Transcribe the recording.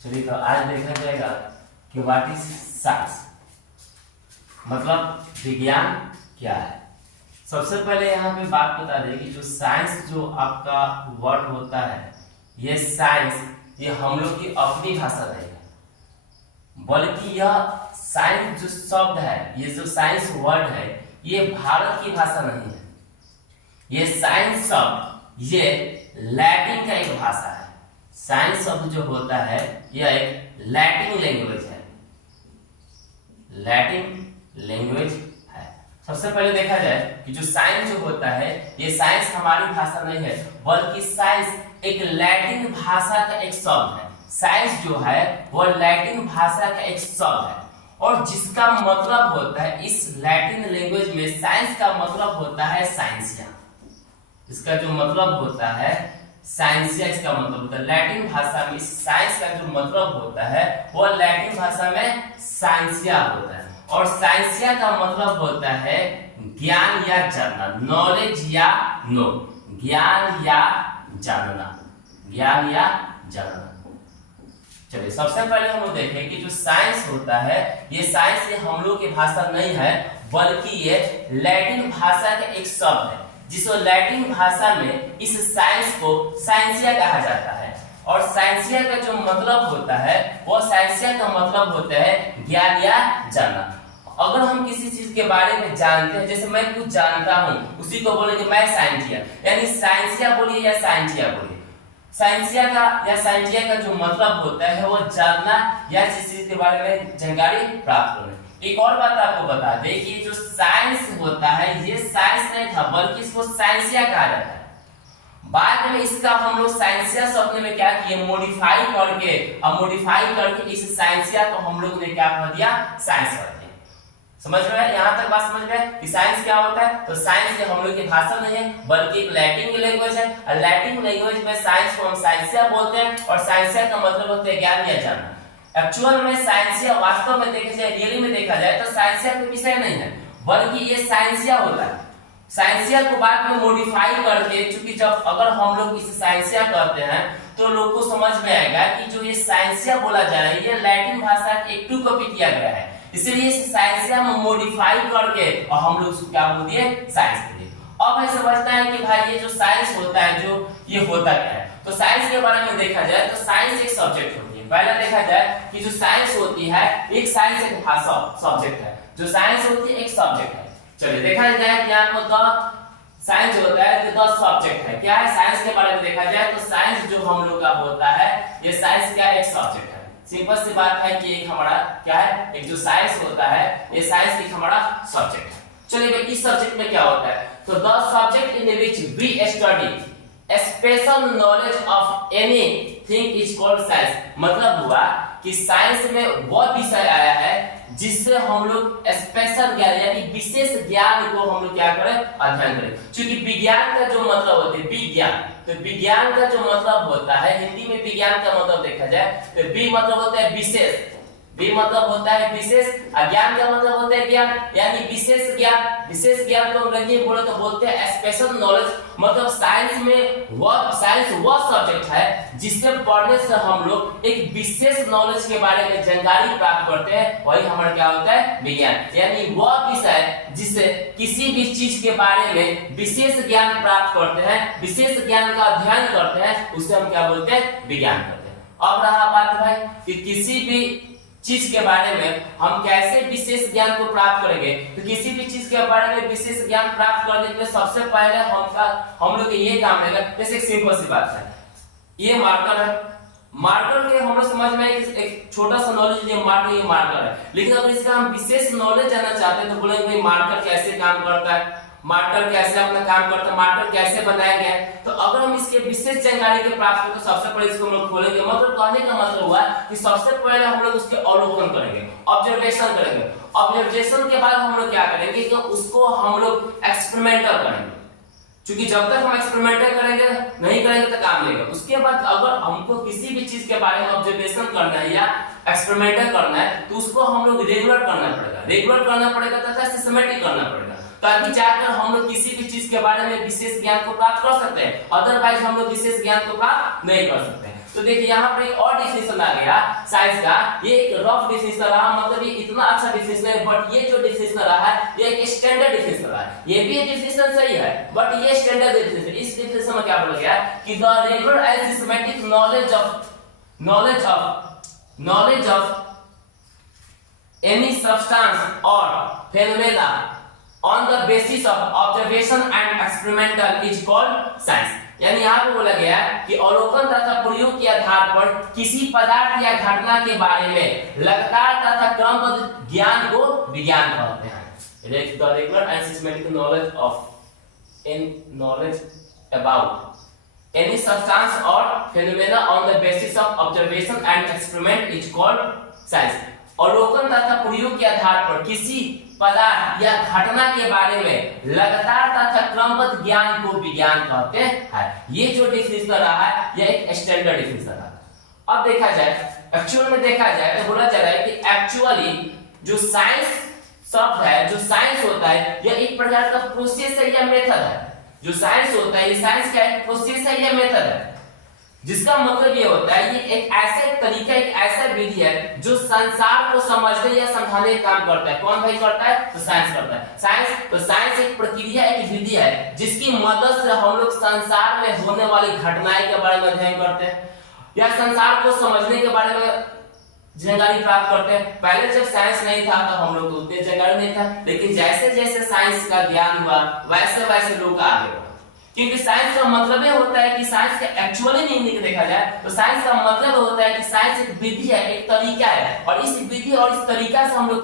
चलिए तो आज देखा जाएगा कि व्हाट इज साइंस, मतलब विज्ञान क्या है। सबसे पहले यहाँ पे बात बता दें कि जो साइंस जो आपका वर्ड होता है, ये साइंस ये हम लोग की अपनी भाषा नहीं है, बल्कि यह साइंस जो शब्द है, ये जो साइंस वर्ड है, ये भारत की भाषा नहीं है। ये साइंस शब्द ये लैटिन का एक भाषा है। साइंस शब्द जो होता है यह एक लैटिन लैंग्वेज है, लैटिन लैंग्वेज है। सबसे पहले देखा जाए कि जो साइंस जो होता है, ये साइंस हमारी भाषा नहीं है, बल्कि साइंस एक लैटिन भाषा का एक शब्द है। साइंस जो है वो लैटिन भाषा का एक शब्द है और जिसका मतलब होता है, इस लैटिन लैंग्वेज में साइंस का मतलब होता है साइंसिया। इसका जो मतलब होता है साइंसिया, इसका मतलब होता है लैटिन भाषा में साइंस का जो मतलब होता है वो लैटिन भाषा में साइंसिया होता है। और साइंसिया का मतलब होता है ज्ञान या जानना, नॉलेज या नो, ज्ञान या जानना, ज्ञान या जानना। चलिए सबसे पहले हम लोग देखें कि जो साइंस होता है, ये साइंस ये हम लोग की भाषा नहीं है, बल्कि ये लैटिन भाषा का एक शब्द है, जिसको लैटिन भाषा में इस साइंस को साइंसिया कहा जाता है। और साइंसिया का जो मतलब होता है, वो साइंसिया का मतलब होता है ज्ञान या जानना। अगर हम किसी चीज के बारे में जानते हैं, जैसे मैं कुछ जानता हूँ, उसी को बोलेंगे मैं साइंसिया, यानी साइंसिया बोलिए या साइंसिया बोलिए। साइंसिया का या साइंसिया का जो मतलब होता है वो जानना या किसी चीज के बारे में जानकारी प्राप्त करना। एक और बात आपको बता दें कि जो साइंस होता है, ये साइंस नहीं था, बल्कि इसको साइंसिया कहा जाता है। बाद में इसका हम लोग साइंसिया शब्द में क्या किए, मॉडिफाई करके, अब मॉडिफाई करके इस साइंसिया को हम लोग ने क्या कर दिया, साइंस कर दिया। समझ में आया? यहाँ तक बात समझ में कि साइंस क्या होता है। तो साइंस ये हम लोग की भाषा नहीं है, बल्कि एक लैटिन लैंग्वेज है। और लैटिन लैंग्वेज में साइंस को हम साइंसिया बोलते हैं, और साइंसिया का मतलब होता है ज्ञान या जानना। एक्चुअल में साइंसिया वास्तव में देखा जाए, रियली में देखा जाए तो साइंसिया कोई विषय नहीं है, बल्कि ये साइंसिया होता है। साइंसिया को बाद में मॉडिफाई करके, चूंकि जब अगर हम लोग इसे साइंसिया कहते हैं तो लोग को समझ में आएगा कि जो ये साइंसिया बोला जा रहा है, ये लैटिन भाषा एक टू कॉपी किया गया है, इसलिए इस साइंसिया में मॉडिफाई करके और हम लोग क्या बोल दिए, साइंस बोल दिए। अब हमें समझना है कि भाई ये जो साइंस होता है, जो ये होता क्या है। तो साइंस के बारे में देखा जाए तो साइंस एक सब्जेक्ट होती है। पहले देखा जाए कि जो साइंस होती है, एक साइंस एक भाषा सब्जेक्ट है, जो साइंस होती है एक सब्जेक्ट है। चलिए देखा जाए कि यहाँ पर साइंस होता है तो 10 सब्जेक्ट है। क्या है साइंस के बारे में देखा जाए तो साइंस जो हम लोग का होता है, ये साइंस क्या एक सब्जेक्ट है। सिंपल सी बात है कि एक हमारा क्या है, एक जो साइंस होता है, ये साइंस एक हमारा सब्जेक्ट है। चलिए भाई इस सब्जेक्ट में क्या होता है, तो the subject in which we study special knowledge of anything is called science. मतलब हुआ कि साइंस में वह विषय आया है जिससे हम लोग स्पेशल ज्ञान यानी विशेष ज्ञान को हम लोग क्या करें, अध्ययन करें। क्योंकि विज्ञान का जो मतलब होता है विज्ञान, तो विज्ञान का जो मतलब होता है, हिंदी में विज्ञान का मतलब देखा जाए तो वि मतलब होता है विशेष, वि मतलब होता है विशेष, ज्ञान का मतलब होता है ज्ञान यानी विशेष ज्ञान। विशेष ज्ञान को अंग्रेजी में बोले तो बोलते हैं स्पेशल नॉलेज। मतलब साइंस में वह सब्जेक्ट है जिससे पढ़ने से हम लोग एक विशेष नॉलेज के बारे में जानकारी प्राप्त करते हैं, वही हमारा क्या होता है, विज्ञान। यानी वह विषय जिससे किसी भी चीज के बारे में विशेष ज्ञान प्राप्त करते हैं, विशेष ज्ञान का अध्ययन करते हैं, उसे हम क्या बोलते हैं, विज्ञान करते हैं। अब रहा बात भाई कि किसी भी चीज के बारे में हम कैसे विशेष ज्ञान को प्राप्त करेंगे, तो किसी भी चीज के बारे में विशेष ज्ञान प्राप्त करने के लिए सबसे पहले हम लोग ये काम रहेगा। जैसे एक सिंपल सी बात है, ये मार्कर है, मार्कर के हम लोग समझ में एक छोटा सा नॉलेज, ये मार्कर है। लेकिन अगर इसका हम विशेष नॉलेज जानना चाहते हैं तो बोलेंगे भाई मार्कर कैसे काम करता है, मार्कर कैसे अपना काम करता है, मार्कर कैसे बनाया गया है। तो अगर हम इसके विशेष जानकारी के प्राप्त करें तो सबसे पहले इसको हम लोग खोलेंगे। मतलब कहने का मतलब हुआ कि सबसे पहले हम लोग उसके अवलोकन करेंगे, ऑब्जर्वेशन करेंगे। ऑब्जर्वेशन के बाद हम लोग क्या करेंगे कि उसको हम लोग एक्सपेरिमेंटल करेंगे, क्योंकि जब तक हम एक्सपेरिमेंटल करेंगे नहीं करेंगे तो काम नहीं होगा। उसके बाद अगर हमको किसी भी चीज के बारे में ऑब्जर्वेशन करना है या एक्सपेरिमेंटल करना है तो उसको हम लोग रेगुलर करना पड़ेगा तथा सिस्टमैटिक करना पड़ेगा, ताकि जाकर हम लोग किसी भी चीज के बारे में विशेष ज्ञान को प्राप्त कर सकते हैं। अदरवाइज हम लोग विशेष ज्ञान को प्राप्त नहीं कर सकते। तो देखिए यहाँ पर एक और डिफिनेशन आ गया साइंस का। ये एक रफ डिफिनेशन रहा, मतलब ये इतना अच्छा डिफिनेशन है, बट ये जो डिफिनेशन रहा है ये एक स्टैंडर्ड डिफिनेशन रहा है। ये भी डिफिनेशन सही है, बट ये स्टैंडर्ड डिफिनेशन। इस डिफिनेशन में क्या बोला गया कि the regular and systematic knowledge of any substance or phenomena on the basis of observation and experimental is called science। यानी यहाँ पे बोला गया कि अवलोकन तथा प्रयोग के आधार पर किसी पदार्थ या घटना के बारे में लगातार तथा क्रमबद्ध ज्ञान को विज्ञान कहते हैं। The regular and systematic knowledge about any substance or phenomena on the basis of observation and experiment is called science। अवलोकन तथा प्रयोग के आधार पर किसी पदार्थ या घटना के बारे में लगातार तथा क्रमबद्ध ज्ञान को विज्ञान कहते हैं। ये जो डिफिनेशन रहा है यह एक स्टैंडर्ड डिफिनेशन रहा। अब देखा जाए एक्चुअल में देखा जाए तो बोला जा रहा है कि एक्चुअली जो साइंस शब्द है, जो साइंस होता है यह एक प्रकार का प्रोसेस है या मेथड है। जो साइंस होता है ये साइंस क्या है, प्रोसेस है या मेथड है, जिसका मतलब ये होता है ये एक ऐसा तरीका, एक ऐसा विधि है जो संसार को समझने या समझाने का काम करता है। कौन भाई करता है, तो साइंस करता है। साइंस एक प्रक्रिया, एक विधि है जिसकी मदद से हम लोग संसार में होने वाली घटनाएं के बारे में अध्ययन करते हैं या संसार को समझने के बारे में जानकारी प्राप्त करते हैं। पहले जब साइंस नहीं था तो हम लोग को उतनी जानकारी नहीं था, लेकिन जैसे जैसे साइंस का ज्ञान हुआ वैसे वैसे लोग आगे बढ़े। क्योंकि साइंस का मतलब ये होता है कि साइंस का एक्चुअली मीनिंग देखा जाए तो साइंस का मतलब होता है कि साइंस एक विधि है, एक तरीका है, और इस विधि और इस तरीका से हम लोग